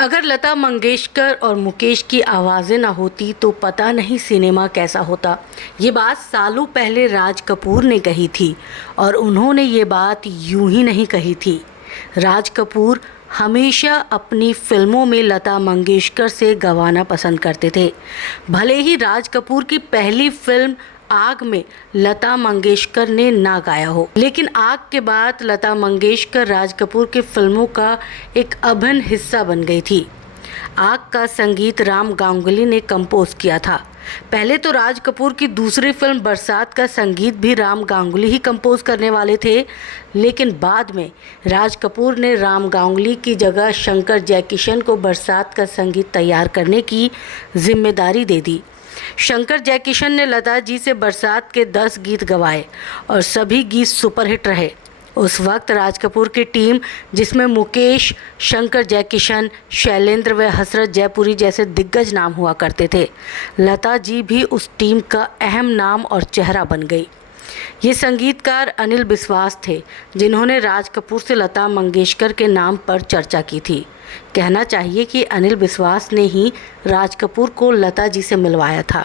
अगर लता मंगेशकर और मुकेश की आवाज़ें ना होती तो पता नहीं सिनेमा कैसा होता। ये बात सालों पहले राज कपूर ने कही थी और उन्होंने ये बात यूं ही नहीं कही थी। राज कपूर हमेशा अपनी फिल्मों में लता मंगेशकर से गवाना पसंद करते थे। भले ही राज कपूर की पहली फिल्म आग में लता मंगेशकर ने ना गाया हो, लेकिन आग के बाद लता मंगेशकर राज कपूर की फिल्मों का एक अभिन्न हिस्सा बन गई थी। आग का संगीत राम गांगुली ने कंपोज किया था। पहले तो राज कपूर की दूसरी फिल्म बरसात का संगीत भी राम गांगुली ही कंपोज करने वाले थे, लेकिन बाद में राज कपूर ने राम गांगुली की जगह शंकर जयकिशन को बरसात का संगीत तैयार करने की जिम्मेदारी दे दी। शंकर जयकिशन ने लता जी से बरसात के 10 गीत गवाए और सभी गीत सुपरहिट रहे। उस वक्त राज कपूर की टीम, जिसमें मुकेश, शंकर जयकिशन, शैलेंद्र व हसरत जयपुरी जैसे दिग्गज नाम हुआ करते थे, लता जी भी उस टीम का अहम नाम और चेहरा बन गई। ये संगीतकार अनिल बिस्वास थे, जिन्होंने राज कपूर से लता मंगेशकर के नाम पर चर्चा की थी। कहना चाहिए कि अनिल बिस्वास ने ही राज कपूर को लता जी से मिलवाया था।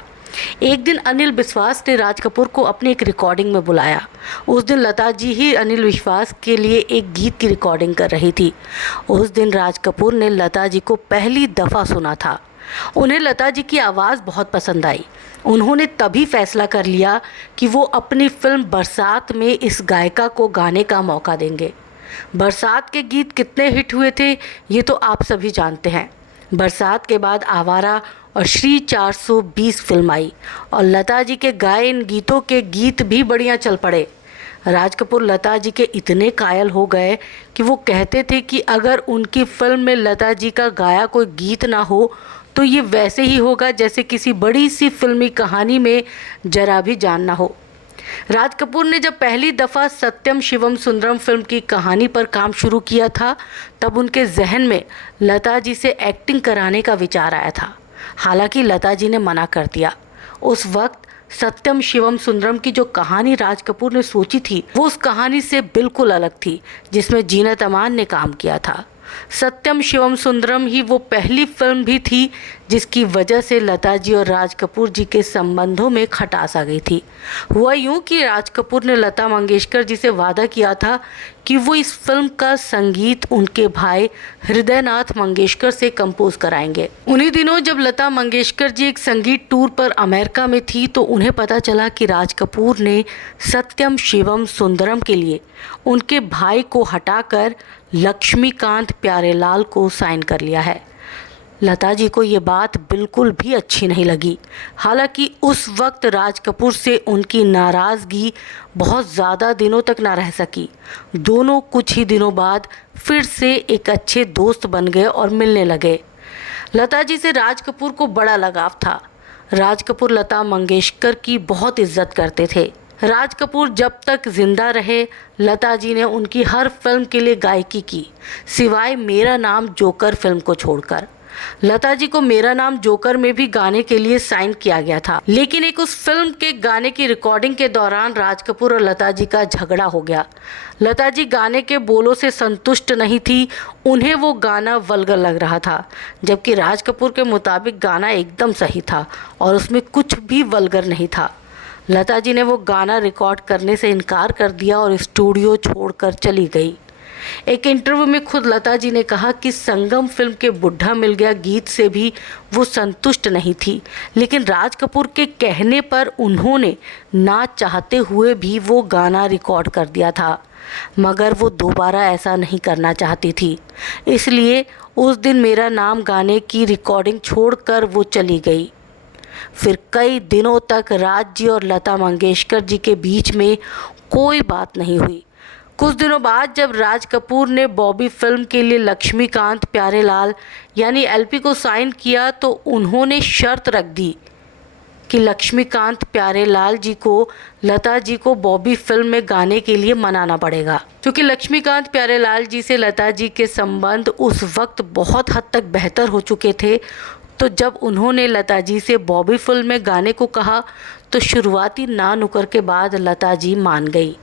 एक दिन अनिल बिस्वास ने राज कपूर को अपनी एक रिकॉर्डिंग में बुलाया। उस दिन लता जी ही अनिल बिस्वास के लिए एक गीत की रिकॉर्डिंग कर रही थी। उस दिन राज कपूर ने लता जी को पहली दफ़ा सुना था। उन्हें लता जी की आवाज़ बहुत पसंद आई। उन्होंने तभी फैसला कर लिया कि वो अपनी फिल्म बरसात में इस गायिका को गाने का मौका देंगे। बरसात के गीत कितने हिट हुए थे ये तो आप सभी जानते हैं। बरसात के बाद आवारा और श्री 420 फिल्म आई और लता जी के गाए इन गीतों के गीत भी बढ़िया चल पड़े। राज कपूर लता जी के इतने कायल हो गए कि वो कहते थे कि अगर उनकी फिल्म में लता जी का गाया कोई गीत ना हो तो ये वैसे ही होगा जैसे किसी बड़ी सी फिल्मी कहानी में जरा भी जान ना हो। राज कपूर ने जब पहली दफ़ा सत्यम शिवम सुंदरम फिल्म की कहानी पर काम शुरू किया था, तब उनके जहन में लता जी से एक्टिंग कराने का विचार आया था। हालांकि लता जी ने मना कर दिया। उस वक्त सत्यम शिवम सुंदरम की जो कहानी राज कपूर ने सोची थी वो उस कहानी से बिल्कुल अलग थी, जिसमें जीनत अमान ने काम किया था। सत्यम शिवम सुंदरम ही वो पहली फिल्म भी थी जिसकी वजह से लता जी और राज कपूर जी के संबंधों में खटास आ गई थी। हुआ यूं कि राज कपूर ने लता मंगेशकर जी से वादा किया था कि वो इस फिल्म का संगीत उनके भाई हृदयनाथ मंगेशकर से कंपोज कराएंगे। उन्हीं दिनों जब लता मंगेशकर जी एक संगीत टूर पर अमेरिका में थी तो उन्हें पता चला कि राज कपूर ने सत्यम शिवम सुंदरम के लिए उनके भाई को हटाकर लक्ष्मीकांत प्यारेलाल को साइन कर लिया है। लता जी को ये बात बिल्कुल भी अच्छी नहीं लगी। हालांकि उस वक्त राज कपूर से उनकी नाराज़गी बहुत ज़्यादा दिनों तक ना रह सकी। दोनों कुछ ही दिनों बाद फिर से एक अच्छे दोस्त बन गए और मिलने लगे। लता जी से राज कपूर को बड़ा लगाव था। राज कपूर लता मंगेशकर की बहुत इज्जत करते थे। राज कपूर जब तक जिंदा रहे लता जी ने उनकी हर फिल्म के लिए गायकी की, सिवाय मेरा नाम जोकर फिल्म को छोड़कर। लता जी को मेरा नाम जोकर में भी गाने के लिए साइन किया गया था, लेकिन एक उस फिल्म के गाने की रिकॉर्डिंग के दौरान राज कपूर और लता जी का झगड़ा हो गया। लता जी गाने के बोलों से संतुष्ट नहीं थी, उन्हें वो गाना वल्गर लग रहा था, जबकि राज कपूर के मुताबिक गाना एकदम सही था और उसमें कुछ भी वल्गर नहीं था। लता जी ने वो गाना रिकॉर्ड करने से इनकार कर दिया और स्टूडियो छोड़कर चली गई। एक इंटरव्यू में खुद लता जी ने कहा कि संगम फिल्म के बुढ़ा मिल गया गीत से भी वो संतुष्ट नहीं थी, लेकिन राज कपूर के कहने पर उन्होंने ना चाहते हुए भी वो गाना रिकॉर्ड कर दिया था, मगर वो दोबारा ऐसा नहीं करना चाहती थी। इसलिए उस दिन मेरा नाम गाने की रिकॉर्डिंग छोड़कर वो चली गई। फिर कई दिनों तक राज जी और लता मंगेशकर जी के बीच में कोई बात नहीं हुई। कुछ दिनों बाद जब राज कपूर ने बॉबी फिल्म के लिए लक्ष्मीकांत प्यारेलाल यानी एलपी को साइन किया तो उन्होंने शर्त रख दी कि लक्ष्मीकांत प्यारेलाल जी को लता जी को बॉबी फिल्म में गाने के लिए मनाना पड़ेगा। क्योंकि लक्ष्मीकांत प्यारेलाल जी से लता जी के संबंध उस वक्त बहुत हद तक बेहतर हो चुके थे, तो जब उन्होंने लता जी से बॉबी फिल्म में गाने को कहा तो शुरुआती ना नुक्कर के बाद लता जी मान गई।